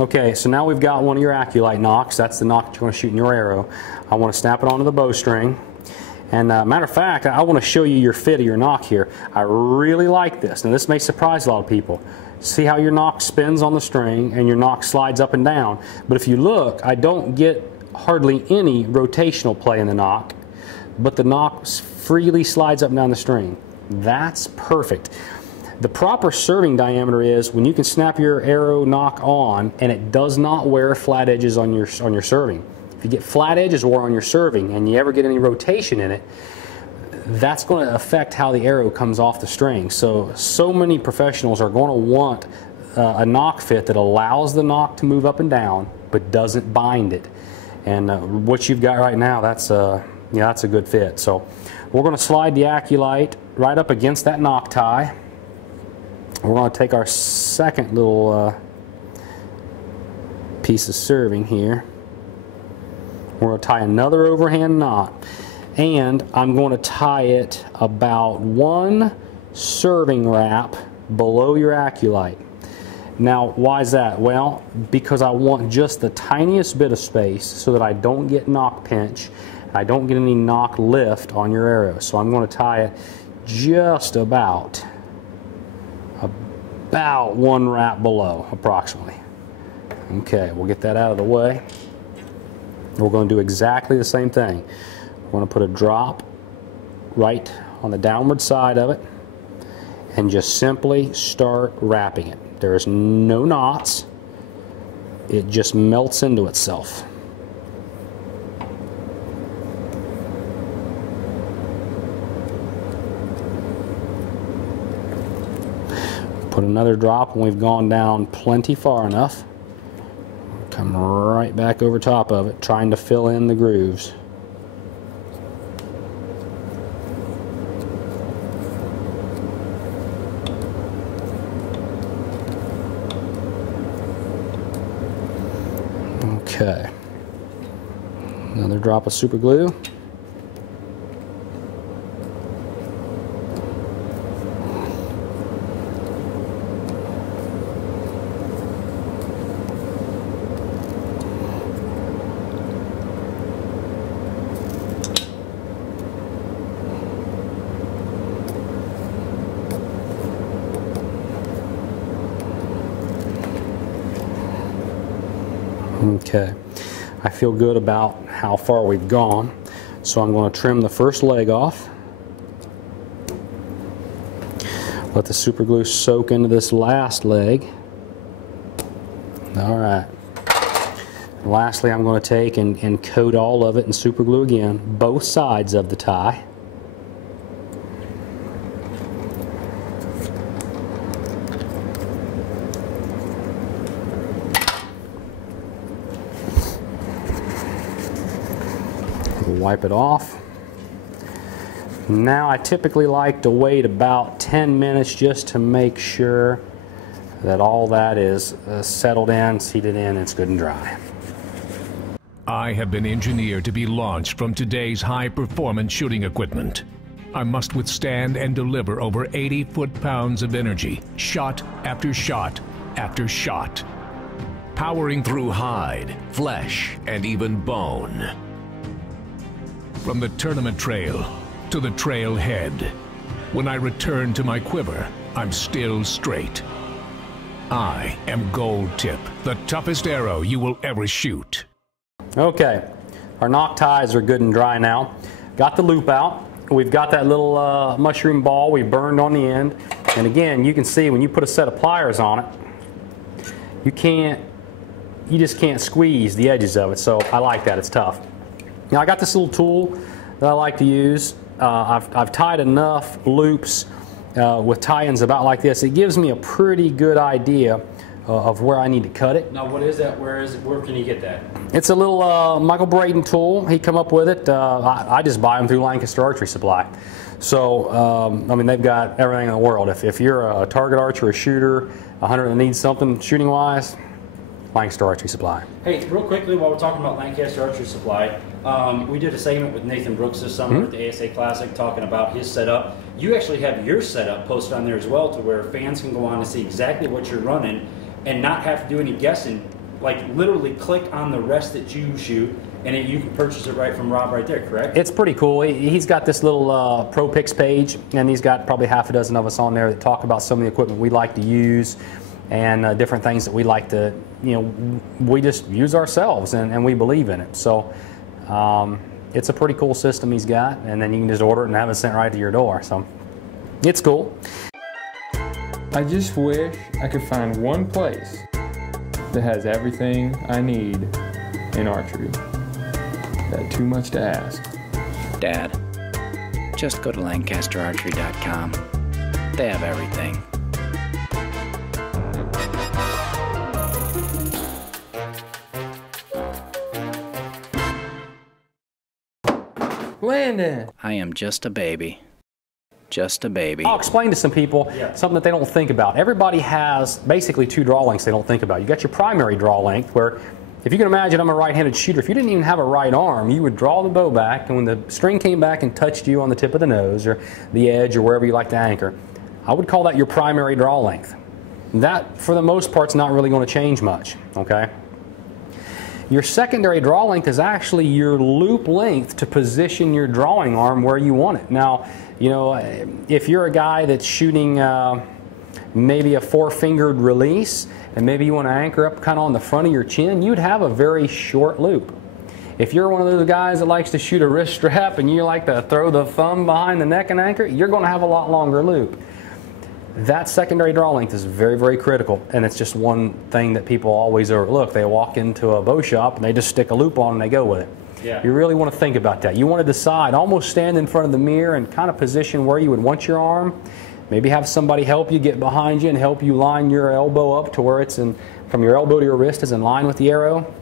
Okay, so now we've got one of your Aculite nocks. That's the nock that you're going to shoot in your arrow. I want to snap it onto the bowstring. And matter of fact, I want to show you your fit of your nock here. I really like this. Now this may surprise a lot of people. See how your nock spins on the string and your nock slides up and down. But if you look, I don't get hardly any rotational play in the nock, but the nock freely slides up and down the string. That's perfect. The proper serving diameter is when you can snap your arrow nock on and it does not wear flat edges on your serving. If you get flat edges or on your serving and you ever get any rotation in it, that's going to affect how the arrow comes off the string. So many professionals are going to want a nock fit that allows the nock to move up and down but doesn't bind it. And what you've got right now, that's a good fit. So we're going to slide the Aculite right up against that nock tie. We're going to take our second little piece of serving here. We're going to tie another overhand knot, and I'm going to tie it about 1 serving wrap below your Aculite. Now, why is that? Well, because I want just the tiniest bit of space so that I don't get nock pinch, I don't get any nock lift on your arrow. So I'm going to tie it just about 1 wrap below, approximately. Okay, we'll get that out of the way. We're going to do exactly the same thing. We're going to put a drop right on the downward side of it and just simply start wrapping it. There's no knots. It just melts into itself. Put another drop when we've gone down plenty far enough. Come right back over top of it, trying to fill in the grooves. Okay. Another drop of super glue. Okay, I feel good about how far we've gone, so I'm going to trim the first leg off. Let the super glue soak into this last leg. All right. Lastly, I'm going to take and coat all of it in super glue again, both sides of the tie. Wipe it off. Now I typically like to wait about 10 minutes just to make sure that all that is settled in, seated in, it's good and dry. I have been engineered to be launched from today's high-performance shooting equipment. I must withstand and deliver over 80 foot-pounds of energy, shot after shot after shot, powering through hide, flesh, and even bone. From the tournament trail to the trail head, when I return to my quiver, I'm still straight. I am Gold Tip, the toughest arrow you will ever shoot. Okay, our nock ties are good and dry now. Got the loop out. We've got that little mushroom ball we burned on the end. And again, you can see when you put a set of pliers on it, you just can't squeeze the edges of it. So I like that, it's tough. Now I got this little tool that I like to use. I've tied enough loops with tie-ins about like this. It gives me a pretty good idea of where I need to cut it. Now what is that? Where can you get that? It's a little Michael Braden tool. He come up with it. I just buy them through Lancaster Archery Supply. So, I mean, they've got everything in the world. If you're a target archer, a shooter, a hunter that needs something shooting-wise, Lancaster Archery Supply. Hey, real quickly, while we're talking about Lancaster Archery Supply, we did a segment with Nathan Brooks this summer at the ASA Classic talking about his setup. You actually have your setup posted on there as well, to where fans can go on and see exactly what you're running and not have to do any guessing like literally click on the rest that you shoot, and you can purchase it right from Rob right there, correct? It's pretty cool. He's got this little Pro Picks page, and he's got probably half a dozen of us on there that talk about some of the equipment we like to use and different things that we like to, you know, we just use ourselves and we believe in it. So it's a pretty cool system he's got, and then you can just order it and have it sent right to your door. So it's cool. I just wish I could find one place that has everything I need in archery. That's too much to ask. Dad, just go to LancasterArchery.com. They have everything. Landon! I am just a baby. Just a baby. I'll explain to some people something that they don't think about. Everybody has basically two draw lengths they don't think about. You got your primary draw length, where if you can imagine, I'm a right-handed shooter. If you didn't even have a right arm, you would draw the bow back, and when the string came back and touched you on the tip of the nose or the edge or wherever you like to anchor, I would call that your primary draw length. That, for the most part, is not really going to change much, okay? Your secondary draw length is actually your loop length to position your drawing arm where you want it. Now, you know, if you're a guy that's shooting maybe a four-fingered release, and maybe you want to anchor up kind of on the front of your chin, you'd have a very short loop. If you're one of those guys that likes to shoot a wrist strap and you like to throw the thumb behind the neck and anchor, you're going to have a lot longer loop. That secondary draw length is very, very critical, and it's just one thing that people always overlook. They walk into a bow shop and they just stick a loop on and they go with it. Yeah. You really want to think about that. You want to decide, almost stand in front of the mirror and kind of position where you would want your arm. Maybe have somebody help you get behind you and help you line your elbow up to where it's in, from your elbow to your wrist is in line with the arrow,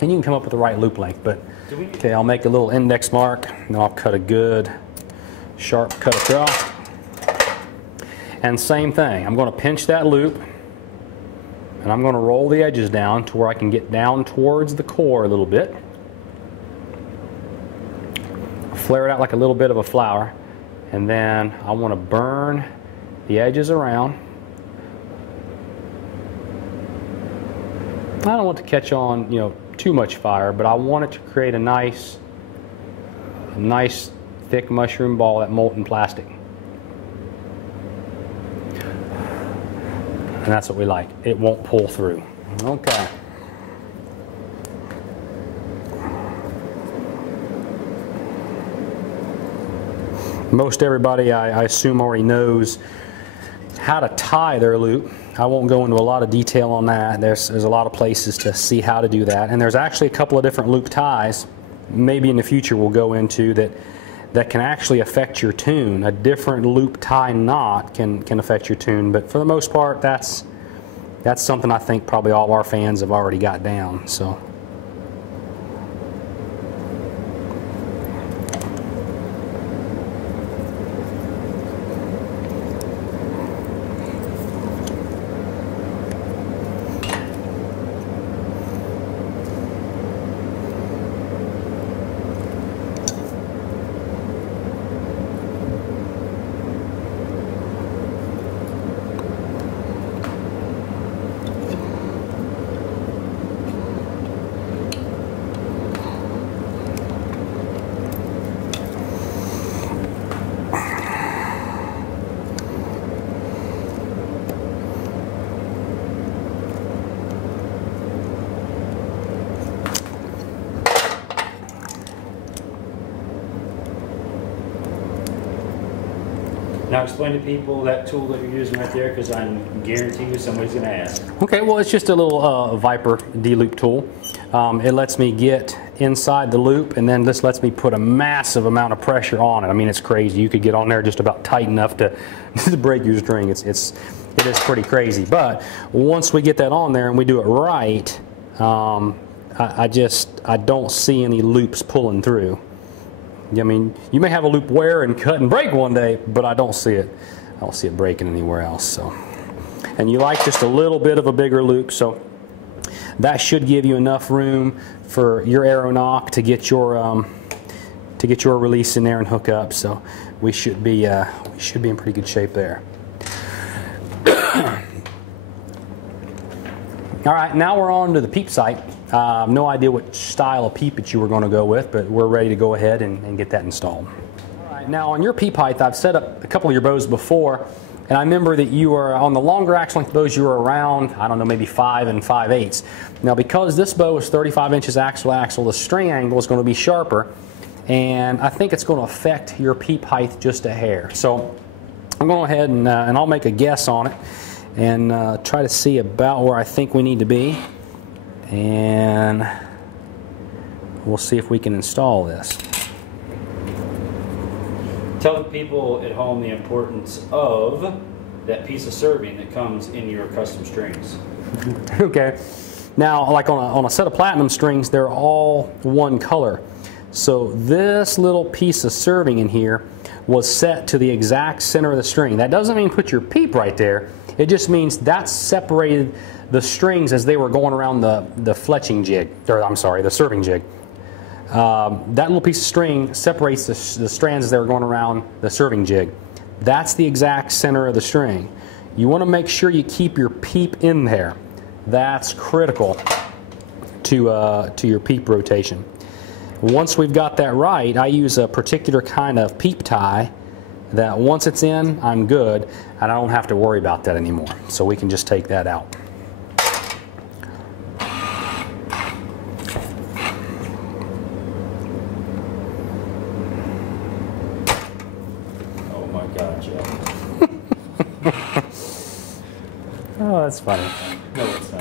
and you can come up with the right loop length. But okay, I'll make a little index mark, and I'll cut a good sharp cut across. And same thing, I'm going to pinch that loop, and I'm going to roll the edges down to where I can get down towards the core a little bit. Flare it out like a little bit of a flower, and then I want to burn the edges around. I don't want to catch on, you know, too much fire, but I want it to create a nice thick mushroom ball, that molten plastic. And that's what we like. It won't pull through. Okay. Most everybody, I assume, already knows how to tie their loop. I won't go into a lot of detail on that. There's a lot of places to see how to do that. And there's actually a couple of different loop ties, maybe in the future we'll go into, that can actually affect your tune. A different loop tie knot can affect your tune, but for the most part, that's something I think probably all of our fans have already got down. So. Now explain to people that tool that you're using right there, because I guarantee you somebody's going to ask. Okay, well, it's just a little Viper D-loop tool. It lets me get inside the loop, and then this lets me put a massive amount of pressure on it. I mean, it's crazy. You could get on there just about tight enough to, to break your string. It is pretty crazy. But once we get that on there and we do it right, I don't see any loops pulling through. I mean, you may have a loop wear and cut and break one day, but I don't see it. I don't see it breaking anywhere else. So, and you like just a little bit of a bigger loop, so that should give you enough room for your arrow nock to get your release in there and hook up. So we should be in pretty good shape there. All right, now we're on to the peep sight. No idea what style of peep that you were going to go with, but we're ready to go ahead and get that installed. All right, now on your peep height, I've set up a couple of your bows before, and I remember that you were on the longer axle length bows, you were around, I don't know, maybe 5 5/8. Now because this bow is 35 inches axle to axle, the string angle is going to be sharper, and I think it's going to affect your peep height just a hair. So I'm going to go ahead and I'll make a guess on it and try to see about where I think we need to be, and we'll see if we can install this. Tell the people at home the importance of that piece of serving that comes in your custom strings. Okay, now like on a set of platinum strings, they're all one color. So this little piece of serving in here was set to the exact center of the string. That doesn't mean put your peep right there. It just means that separated the strings as they were going around the fletching jig, or I'm sorry, the serving jig. That little piece of string separates the strands as they were going around the serving jig. That's the exact center of the string. You want to make sure you keep your peep in there. That's critical to your peep rotation. Once we've got that right, I use a particular kind of peep tie that once it's in, I'm good, and I don't have to worry about that anymore. So we can just take that out. Oh my God, Joe. Oh, that's funny. No, it's